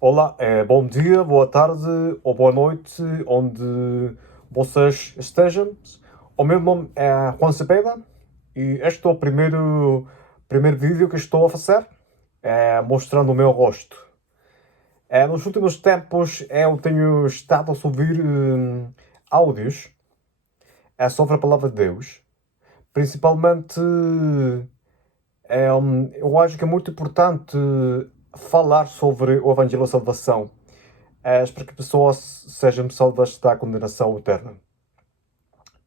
Olá, bom dia, boa tarde ou boa noite, onde vocês estejam. O meu nome é Juan Cepeda e este é o primeiro vídeo que estou a fazer, mostrando o meu rosto. Nos últimos tempos eu tenho estado a ouvir áudios sobre a palavra de Deus, principalmente eu acho que é muito importante falar sobre o Evangelho da Salvação para que pessoas sejam salvas da condenação eterna.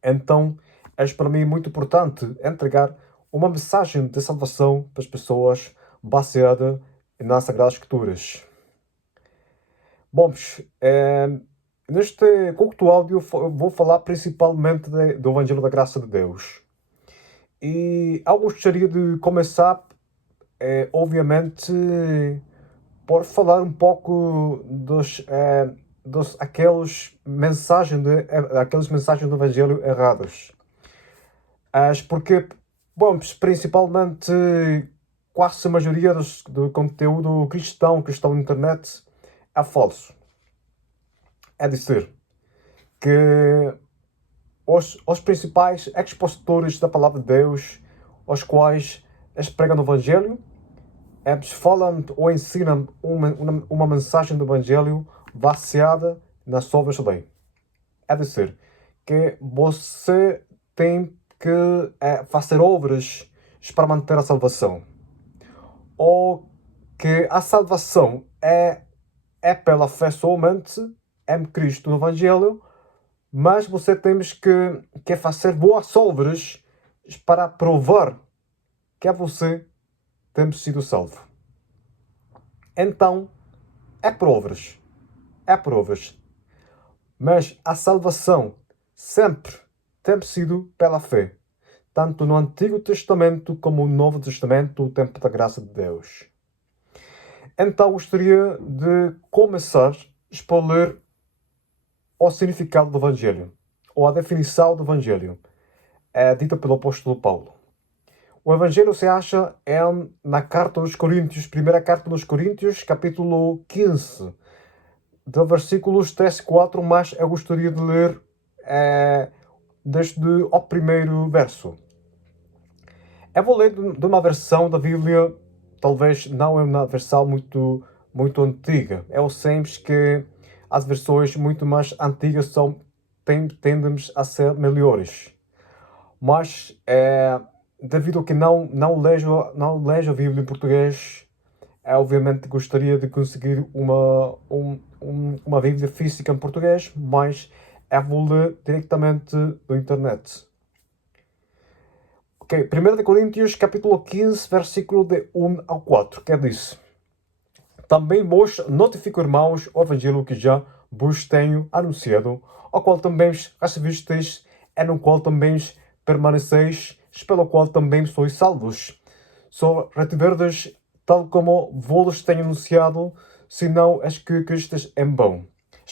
Então, é para mim muito importante entregar uma mensagem de salvação para as pessoas baseada nas Sagradas Escrituras. Bom, neste curto áudio vou falar principalmente do Evangelho da Graça de Deus. E eu gostaria de começar, obviamente, por falar um pouco aquelas aquelas mensagens do Evangelho erradas. Porque, bom, principalmente quase a maioria do conteúdo cristão que está na internet é falso. É dizer, que os principais expositores da palavra de Deus, os quais eles pregam no Evangelho, eles falam ou ensinam uma mensagem do Evangelho baseada na sua lei. É dizer, que você tem que fazer obras para manter a salvação. Ou que a salvação é pela fé somente em Cristo no Evangelho, mas você tem que fazer boas obras para provar que você tem sido salvo. Então, é provas. É provas. Mas a salvação sempre tem sido pela fé. Tanto no Antigo Testamento como no Novo Testamento, o tempo da graça de Deus. Então gostaria de começar a expor o significado do Evangelho, ou a definição do Evangelho, dita pelo apóstolo Paulo. O Evangelho se acha na carta dos Coríntios, primeira carta dos Coríntios, capítulo 15, de versículos 3 e 4, mas eu gostaria de ler desde o primeiro verso. Eu vou ler de uma versão da Bíblia, talvez não é uma versão muito antiga. Eu sei que as versões muito mais antigas tendem a ser melhores. Mas, devido a que não leio a Bíblia em português, eu obviamente gostaria de conseguir uma Bíblia física em português, mas eu vou ler diretamente da internet. Ok, 1 Coríntios capítulo 15, versículo de 1 ao 4, que diz: Também vos notifico, irmãos, o evangelho que já vos tenho anunciado, ao qual também recebisteis, e no qual também permaneceis, pelo qual também sois salvos. Só retiverdes, tal como vos tenho anunciado, senão as que Cristo é bom.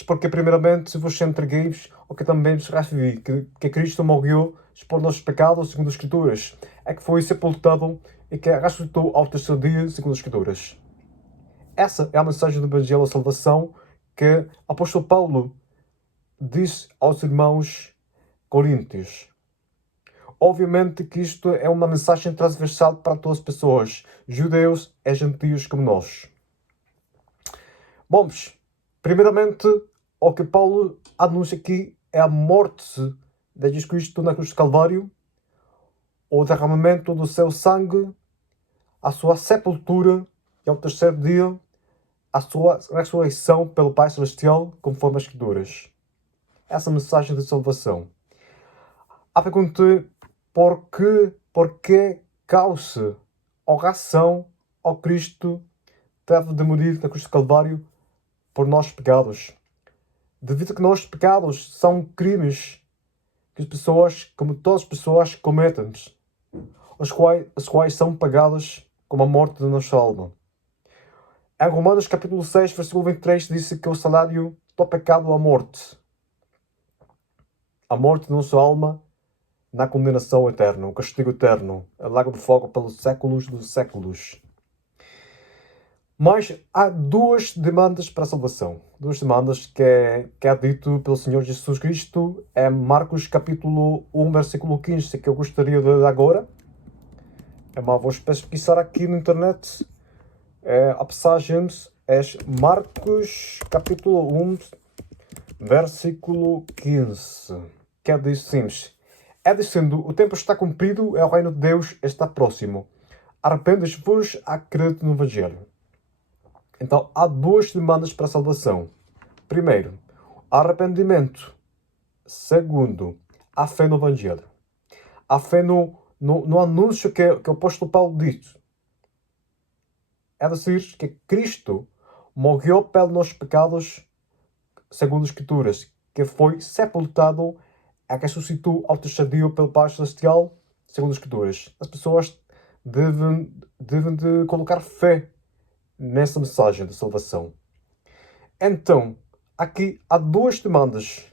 Porque primeiramente vos entregueis o que também vos recebi, que Cristo morreu por nossos pecados, segundo as Escrituras, é que foi sepultado e que ressuscitou ao terceiro dia, segundo as Escrituras. Essa é a mensagem do Evangelho da Salvação que o apóstolo Paulo disse aos irmãos coríntios. Obviamente que isto é uma mensagem transversal para todas as pessoas, judeus e gentios como nós. Bom, primeiramente, o que Paulo anuncia aqui é a morte de Jesus Cristo na cruz do Calvário, o derramamento do seu sangue, a sua sepultura e ao terceiro dia a sua ressurreição pelo Pai Celestial, conforme as Escrituras. Essa mensagem de salvação. A pergunta é por que causa oração ao Cristo teve de morrer na cruz do Calvário por nossos pecados? Devido a que nossos pecados são crimes que as pessoas, como todas as pessoas, cometem, os quais são pagados com a morte da nossa alma. Em Romanos capítulo 6, versículo 23, diz que o salário do pecado é a morte. A morte da nossa alma na condenação eterna, o castigo eterno, a lago de fogo pelos séculos dos séculos. Mas há duas demandas para a salvação. Duas demandas que é dito pelo Senhor Jesus Cristo em Marcos capítulo 1, versículo 15, que eu gostaria de ler agora. Vou pesquisar aqui na internet. A passagem é Marcos capítulo 1, versículo 15, que diz assim: é dizendo, o tempo está cumprido e o reino de Deus está próximo. Arrependem-vos, acreditem no Evangelho. Então, há duas demandas para a salvação. Primeiro, arrependimento. Segundo, a fé no Evangelho. A fé no anúncio que o apóstolo Paulo diz. É dizer, que Cristo morreu pelos nossos pecados, segundo as Escrituras, que foi sepultado e que ressuscitou ao terceiro dia pelo Pai Celestial, segundo as Escrituras. As pessoas devem de colocar fé nessa mensagem de salvação. Então, aqui há duas demandas: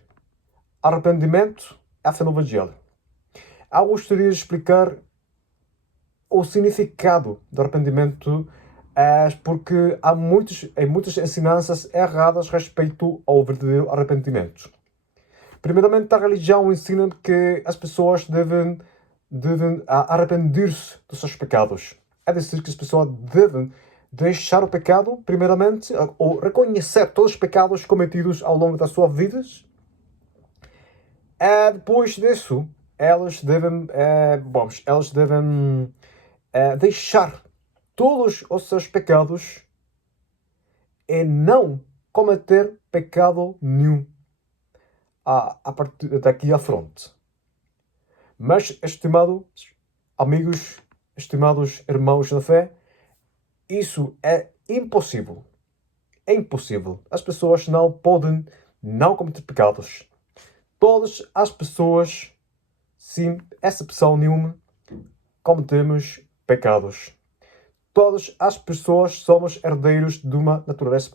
arrependimento e a fé no Evangelho. Eu gostaria de explicar o significado do arrependimento, porque há muitas ensinanças erradas respeito ao verdadeiro arrependimento. Primeiramente, a religião ensina que as pessoas devem arrepender-se dos seus pecados. É dizer, que as pessoas devem deixar o pecado, primeiramente, ou reconhecer todos os pecados cometidos ao longo da sua vida. Depois disso, elas devem deixar todos os seus pecados e não cometer pecado nenhum a partir daqui à frente. Mas, estimados amigos, estimados irmãos na fé, isso é impossível. É impossível. As pessoas não podem não cometer pecados. Todas as pessoas, sem exceção nenhuma, cometemos pecados. Todas as pessoas somos herdeiros de uma natureza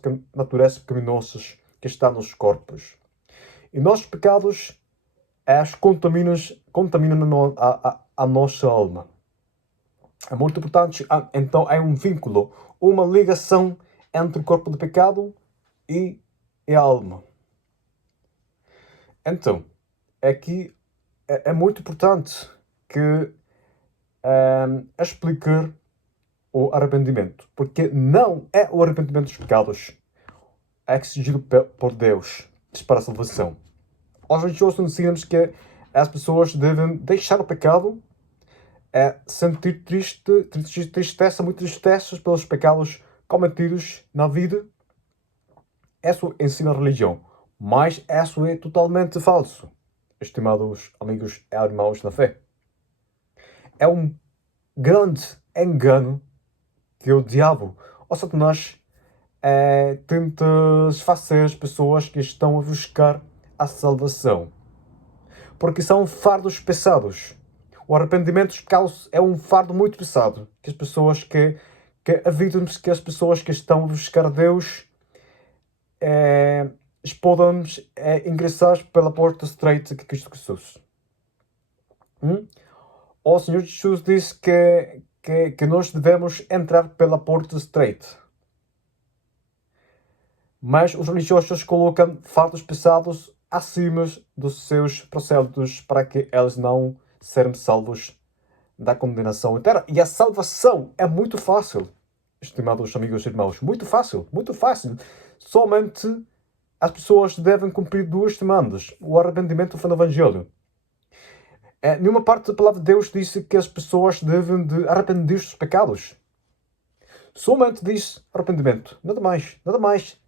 pecaminosa que está nos corpos. E nossos pecados contaminam a nossa alma. É muito importante, então, é um vínculo, uma ligação entre o corpo de pecado e a alma. Então, aqui é muito importante que explicar o arrependimento, porque não é o arrependimento dos pecados é exigido por Deus para a salvação. Os religiosos ensinam-nos que as pessoas devem deixar o pecado, sentir tristeza, muitas tristezas pelos pecados cometidos na vida. Isso ensina a religião, mas isso é totalmente falso, estimados amigos e irmãos na fé. É um grande engano que o diabo, ou Satanás, tenta fazer as pessoas que estão a buscar a salvação. Porque são fardos pesados. O arrependimento dos pecados é um fardo muito pesado. Que as pessoas que evitam-se que as pessoas que estão a buscar Deus podem ingressar pela porta estreita que Cristo Jesus. O Senhor Jesus disse que nós devemos entrar pela porta estreita. Mas os religiosos colocam fardos pesados acima dos seus prosélitos para que eles não sejam salvos da condenação eterna. E a salvação é muito fácil, estimados amigos e irmãos. Muito fácil, muito fácil. Somente as pessoas devem cumprir duas demandas: o arrependimento e o Evangelho. Nenhuma parte da palavra de Deus disse que as pessoas devem de arrepender-se dos pecados. Somente diz arrependimento. Nada mais, nada mais.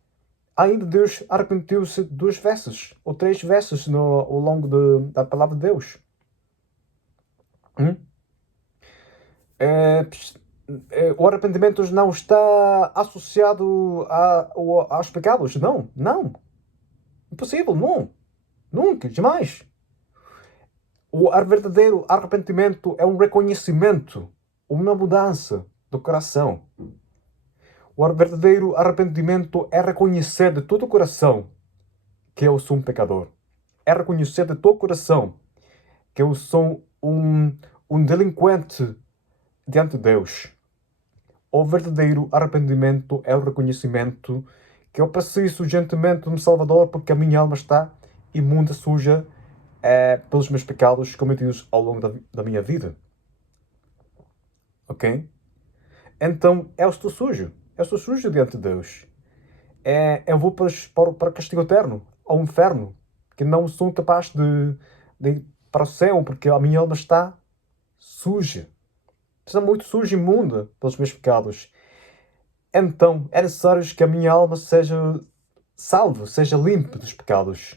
Ainda Deus arrependeu-se 2 vezes, ou 3 vezes ao longo da palavra de Deus. O arrependimento não está associado aos pecados. Não, não. Impossível, não. Nunca, jamais. O verdadeiro arrependimento é um reconhecimento, uma mudança do coração. O verdadeiro arrependimento é reconhecer de todo o coração que eu sou um pecador. É reconhecer de todo o coração que eu sou um delinquente diante de Deus. O verdadeiro arrependimento é o reconhecimento que eu preciso urgentemente de um Salvador porque a minha alma está imunda, suja, pelos meus pecados cometidos ao longo da minha vida. Ok? Então, eu estou sujo. Eu estou sujo diante de Deus. Eu vou para o castigo eterno, ao inferno, que não sou capaz de ir para o céu, porque a minha alma está suja. Está muito suja e imunda pelos meus pecados. Então, é necessário que a minha alma seja salva, seja limpa dos pecados.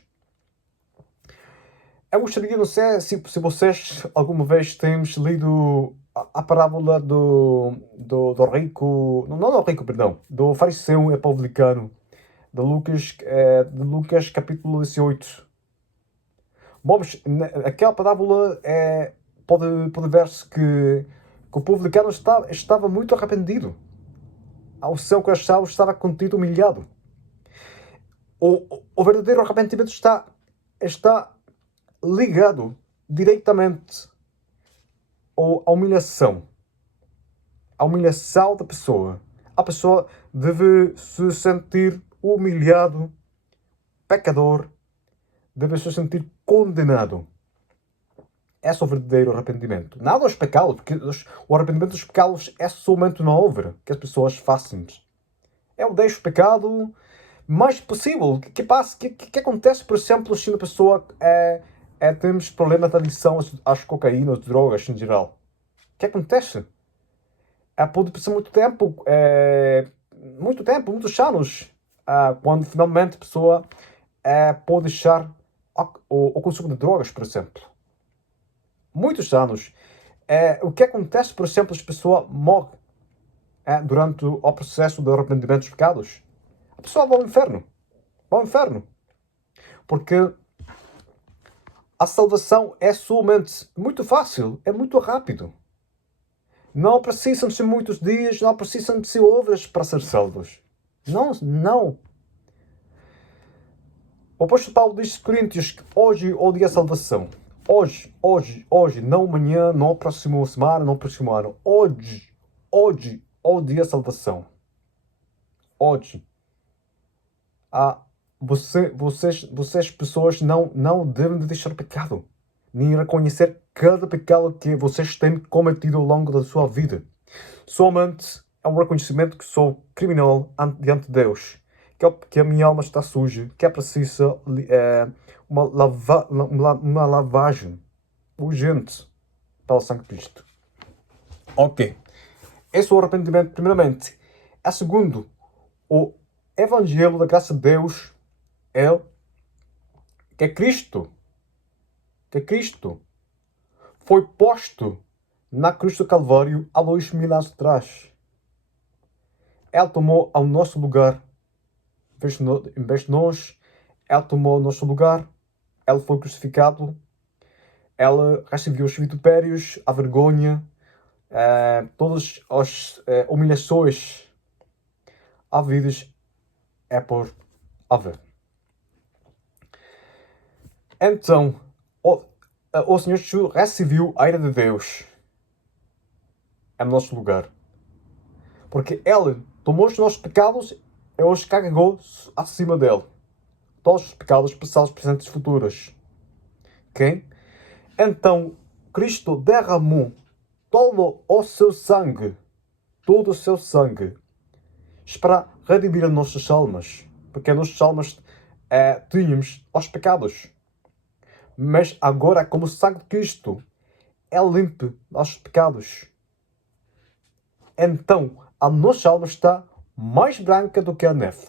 Eu gostaria, não sei se vocês alguma vez têm lido a parábola do rico, não do rico, perdão, do fariseu e publicano, de Lucas capítulo 18. Bom, aquela parábola pode ver-se que o publicano estava muito arrependido. O seu coração estava contido, humilhado. O verdadeiro arrependimento está ligado diretamente à humilhação. A humilhação da pessoa. A pessoa deve se sentir humilhado, pecador, deve se sentir condenado. Esse é o verdadeiro arrependimento. Nada aos pecados, porque o arrependimento dos pecados é somente uma obra que as pessoas fazem. Eu deixo o pecado mais possível. O que acontece, por exemplo, se uma pessoa temos problemas de adição às cocaínas, drogas em geral? O que acontece? Pode passar muito tempo, muitos anos, quando finalmente a pessoa pode deixar o consumo de drogas, por exemplo. Muitos anos. O que acontece, por exemplo, se a pessoa morre durante o processo de arrependimento dos pecados? A pessoa vai ao inferno. Vai ao inferno. Porque a salvação é somente muito fácil, é muito rápido. Não precisam de ser muitos dias, não precisam de ser obras para ser salvos. Não. O apóstolo Paulo diz aos Coríntios que hoje é o dia da salvação. Hoje, não amanhã, não a próxima semana, não o próximo ano. Hoje, o dia da salvação. Hoje. Vocês pessoas não devem deixar o pecado, nem reconhecer cada pecado que vocês têm cometido ao longo da sua vida. Somente é um reconhecimento que sou criminal diante de Deus, que a minha alma está suja, que é preciso uma lavagem urgente pelo sangue de Cristo. Ok. Esse é o arrependimento, primeiramente. A segundo, o Evangelho da graça de Deus é que Cristo foi posto na cruz do Calvário há 2000 anos atrás. Ele tomou o nosso lugar. Em vez de nós, ele tomou o nosso lugar. Ele foi crucificado. Ele recebeu os vitupérios, a vergonha, todas as humilhações havidas por haver. Então, o Senhor Jesus recebeu a ira de Deus em nosso lugar. Porque Ele tomou os nossos pecados e os carregou acima dele. Todos os pecados passados, presentes e futuros. Ok? Então, Cristo derramou todo o seu sangue, para redimir as nossas almas. Porque as nossas almas tínhamos os pecados. Mas agora, como o sangue de Cristo limpa nossos pecados, então a nossa alma está mais branca do que a neve.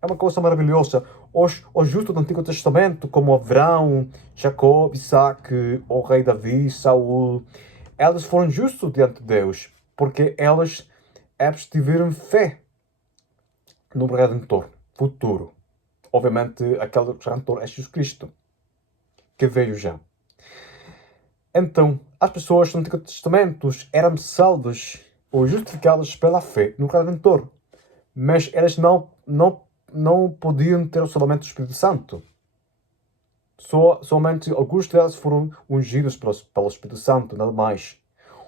É uma coisa maravilhosa. Os justos do Antigo Testamento, como Abraão, Jacó, Isaac, o rei Davi, Saul, eles foram justos diante de Deus, porque eles tiveram fé no Redentor futuro. Obviamente, aquele Redentor é Jesus Cristo, que veio já. Então, as pessoas do Antigo Testamento eram salvas ou justificadas pela fé no Redentor, mas elas não podiam ter o salvamento do Espírito Santo. Somente alguns deles foram ungidos pelo Espírito Santo, nada mais.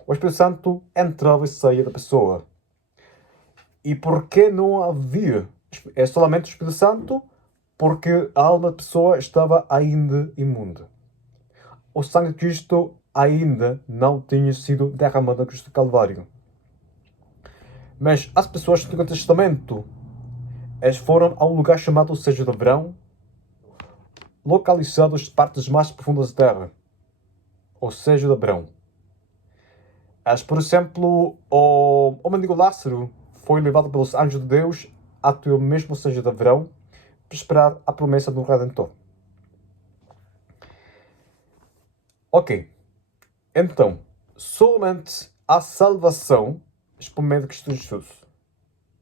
O Espírito Santo entrava e saía da pessoa. E porquê não havia? É somente o Espírito Santo? Porque a alma da pessoa estava ainda imunda. O sangue de Cristo ainda não tinha sido derramado na cruz do Calvário. Mas as pessoas do Antigo Testamento, elas foram a um lugar chamado Seja de Verão, localizado nas partes mais profundas da terra, ou Seja de Abrão. Por exemplo, o mendigo Lázaro foi levado pelos anjos de Deus até o mesmo Seja de Abrão para esperar a promessa do Redentor. Ok, então, somente a salvação por meio de Cristo Jesus.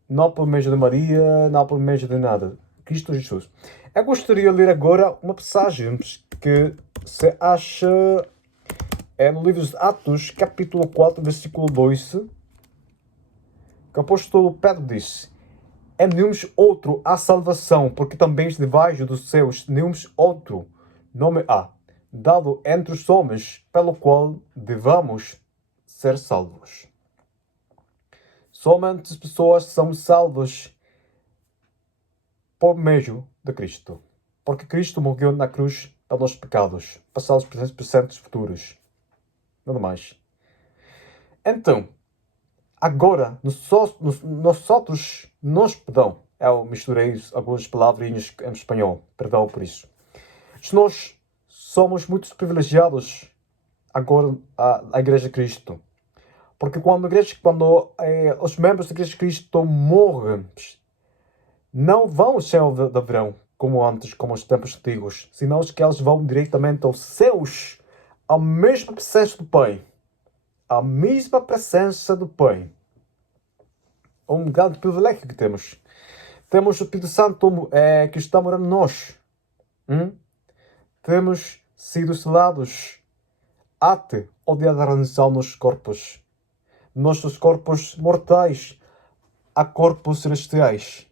Não por meio de Maria, não por meio de nada. Cristo Jesus. Eu gostaria de ler agora uma passagem que se acha no livro de Atos, capítulo 4, versículo 2, que o apóstolo Pedro diz: "Em nenhum outro há salvação, porque também debaixo dos céus nenhum outro nome há, dado entre os homens, pelo qual devamos ser salvos." Somente as pessoas são salvas por meio de Cristo. Porque Cristo morreu na cruz pelos pecados, passados, presentes e futuros. Nada mais. Então, agora, perdão, eu misturei algumas palavrinhas em espanhol, perdão por isso. Nós somos muito privilegiados agora a Igreja de Cristo. Porque quando os membros da Igreja de Cristo morrem, não vão ao céu de verão, como antes, como os tempos antigos, senão que eles vão diretamente aos céus, à mesma presença do Pai. A mesma presença do Pai. Um grande privilégio que temos. Temos o Espírito Santo que está morando em nós. Temos sido selados até o dia da redenção nos corpos. Nossos corpos mortais a corpos celestiais.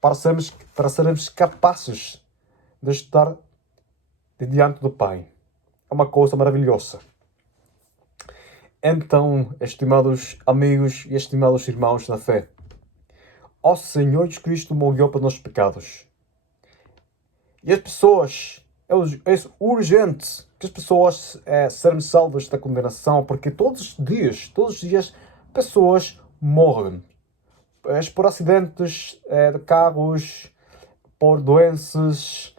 Para sermos capazes de estar diante do Pai. É uma coisa maravilhosa. Então, estimados amigos e estimados irmãos na fé, o Senhor Jesus Cristo morreu pelos nossos pecados. E as pessoas, é urgente que as pessoas sejam salvas da condenação, porque todos os dias, pessoas morrem. Por acidentes de carros, por doenças,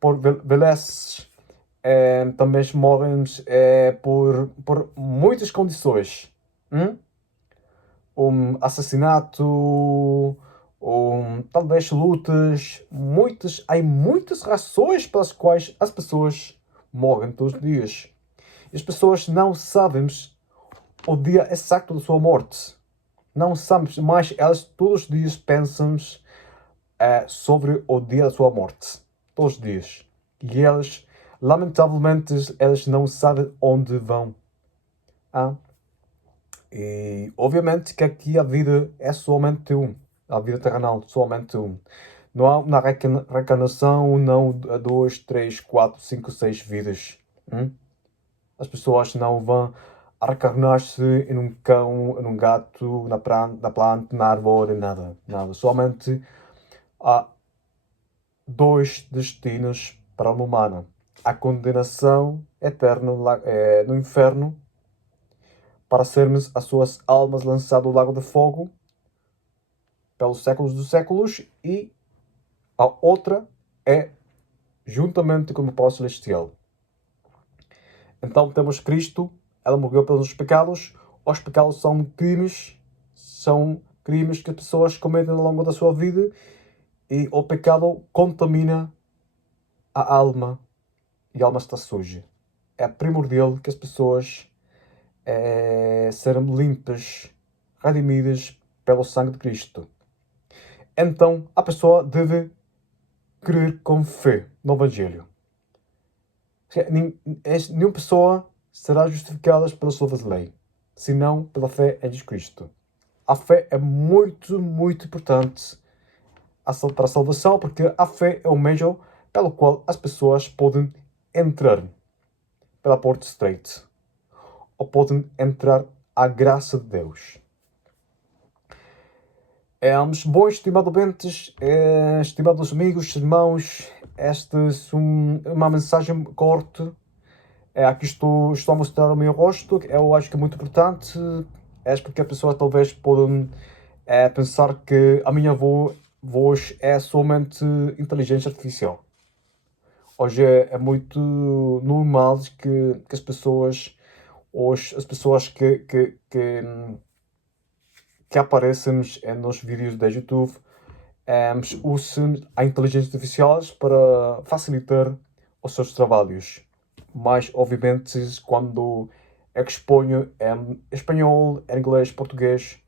por velhices, também morrem por muitas condições. Assassinato, talvez lutas, há muitas razões pelas quais as pessoas morrem todos os dias. E as pessoas não sabem o dia exato da sua morte. Não sabemos, mas elas todos os dias pensam sobre o dia da sua morte. Todos os dias. E elas, lamentavelmente, elas não sabem onde vão. E obviamente que aqui a vida é somente a vida terrenal, somente Não há uma reencarnação, não a 2, 3, 4, 5, 6 vidas. As pessoas não vão reencarnar-se em um cão, em um gato, na planta, na árvore, nada. Somente há dois destinos para a alma humana. A condenação eterna no inferno, para sermos as suas almas lançadas no lago de fogo pelos séculos dos séculos, e a outra é juntamente com o Pai Celestial. Então temos Cristo, ela morreu pelos pecados. Os pecados são crimes que as pessoas cometem ao longo da sua vida, e o pecado contamina a alma, e a alma está suja. É primordial que as pessoas sejam limpas, redimidas pelo sangue de Cristo. Então a pessoa deve crer com fé no Evangelho. Nenhuma pessoa será justificada pela sua lei, senão pela fé em Jesus Cristo. A fé é muito, muito importante para a salvação, porque a fé é o meio pelo qual as pessoas podem entrar pela porta estreita, ou podem entrar à graça de Deus. Bom, estimados amigos, irmãos, esta é uma mensagem corta. Aqui estou a mostrar o meu rosto. Eu acho que é muito importante. É porque a pessoa talvez pode pensar que a minha voz é somente inteligência artificial. Hoje é muito normal que as pessoas, as pessoas que aparecem nos vídeos da YouTube usam a inteligência artificial para facilitar os seus trabalhos. Mas, obviamente, quando exponho em espanhol, em inglês, português,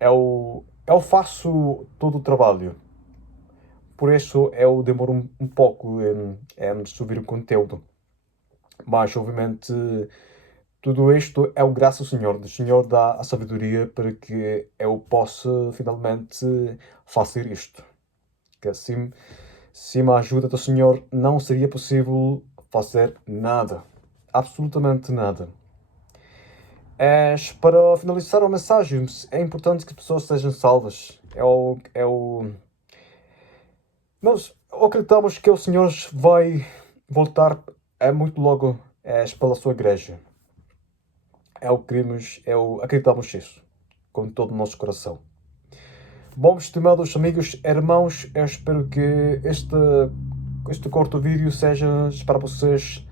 eu faço todo o trabalho. Por isso, eu demoro um pouco em subir o conteúdo. Mas, obviamente, tudo isto é o graças ao Senhor. O Senhor dá a sabedoria para que eu possa finalmente fazer isto. Que assim, sem a ajuda do Senhor, não seria possível fazer nada. Absolutamente nada. Para finalizar a mensagem, é importante que as pessoas sejam salvas. Nós acreditamos que o Senhor vai voltar muito logo pela sua igreja. Acreditamos nisso, com todo o nosso coração. Bom, estimados amigos, irmãos, eu espero que este curto vídeo seja para vocês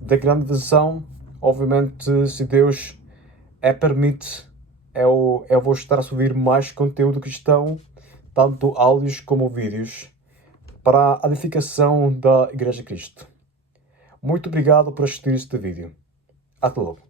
de grande visão. Obviamente, se Deus permite, eu vou estar a subir mais conteúdo cristão, tanto áudios como vídeos, para a edificação da Igreja de Cristo. Muito obrigado por assistir este vídeo. Até logo.